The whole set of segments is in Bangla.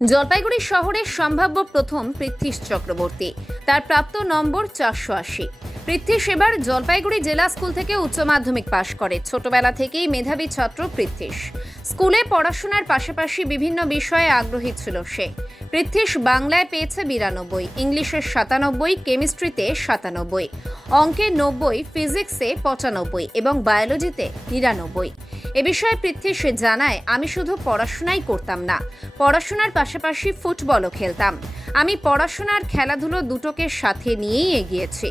জলপাইগুড়ি শহরের সম্ভাব্য প্রথম পৃথ্বীশ চক্রবর্তী। তার প্রাপ্ত নম্বর চারশো আশি। পৃথ্বীশ এবার জলপাইগুড়ি জেলা স্কুল থেকে উচ্চ মাধ্যমিক পাশ করে। ছোটবেলা থেকেই মেধাবী ছাত্র পৃথ্বীশ স্কুলে পড়াশোনার পাশাপাশি বিভিন্ন বিষয়ে আগ্রহী ছিল সে। পৃথ্বীশ বাংলায় পেয়েছে বিরানব্বই ইংলিশে সাতানব্বই, কেমিস্ট্রিতে সাতানব্বই, অঙ্কে নব্বই, ফিজিক্সে পঁচানব্বই এবং বায়োলজিতে নিরানব্বই। এ বিষয়ে পৃথ্বীশ জানায়, আমি শুধু পড়াশোনাই করতাম না, পড়াশোনার পাশাপাশি ফুটবলও খেলতাম। আমি পড়াশোনার খেলাধুলো দুটোকে সাথে নিয়েই এগিয়েছি।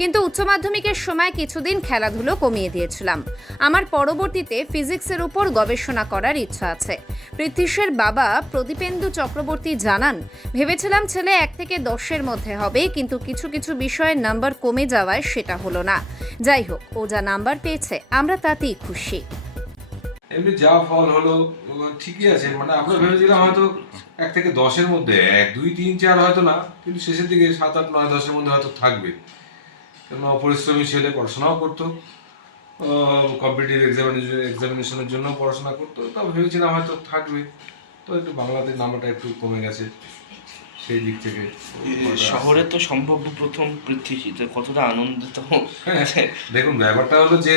কিন্তু উচ্চ মাধ্যমিকের সময় কিছুদিন খেলাধুলো কমিয়ে দিয়েছিলাম। আমার পরবর্তীতে ফিজিক্সের উপর গবেষণা করার ইচ্ছা আছে। পৃথ্বীশের বাবা প্রদীপেন্দু চক্রবর্তী জানান, ভেবেছিলাম ছেলে এক থেকে দশের মধ্যে হবে, কিন্তু কিছু কিছু বিষয়ে নাম্বার কমে যাওয়ায় সেটা হলো না। যাই হোক, ও যা নাম্বার পেয়েছে, আমরা তাতেই খুশি। এমনি যা ফল হলো ঠিকই আছে মানে আমরা ভেবেছিলাম হয়তো এক থেকে দশের মধ্যে, এক, দুই, তিন, চার হয়তো না, কিন্তু শেষের দিকে সাত, আট, নয়, দশের মধ্যে হয়তো থাকবে। কেন পরিশ্রমী ছেলে পড়াশোনাও করতো কম্পিটিটিভ এক্সামিনেশন এক্সামিনেশনের জন্য পড়াশোনা করতো তো ভেবেছিলাম হয়তো থাকবে। তো একটু বাংলাতে নাম্বারটা একটু কমে গেছে সেই দিক থেকে। শহরে তো সম্ভব প্রথম পৃথ্বীতে কতটা আনন্দিত। হ্যাঁ, দেখুন ব্যাপারটা হলো যে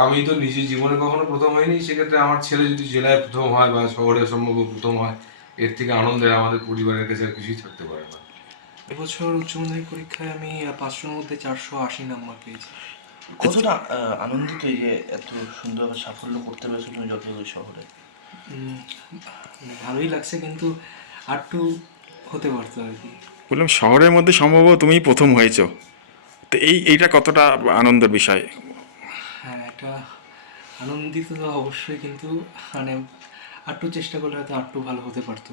আমি তো নিজের জীবনে কখনো প্রথম হয়নি সেক্ষেত্রে আমার ছেলে যদি জেলায় প্রথম হয় বা শহরে সম্ভব প্রথম হয় এর থেকে আনন্দের আমাদের পরিবারের কাছে আর কিছুই থাকতে পারে না। এবছর উচ্চ মাধ্যমিক পরীক্ষায় আমি পাঁচশোর মধ্যে চারশো আশি নাম্বার পেয়েছি। কতটা আনন্দিত এই যে এত সুন্দরভাবে সাফল্য করতে পেরেছ তুমি জলপাইগুড়ি শহরে? ভালোই লাগছে কিন্তু আরটু হতে পারতো আর কি। বললাম শহরের মধ্যে সম্ভব তুমি প্রথম হয়েছো। তো এই এইটা কতটা আনন্দের বিষয়? হ্যাঁ এটা আনন্দিত তো অবশ্যই কিন্তু মানে আরটু চেষ্টা করলে হয়তো আরটু ভালো হতে পারতো।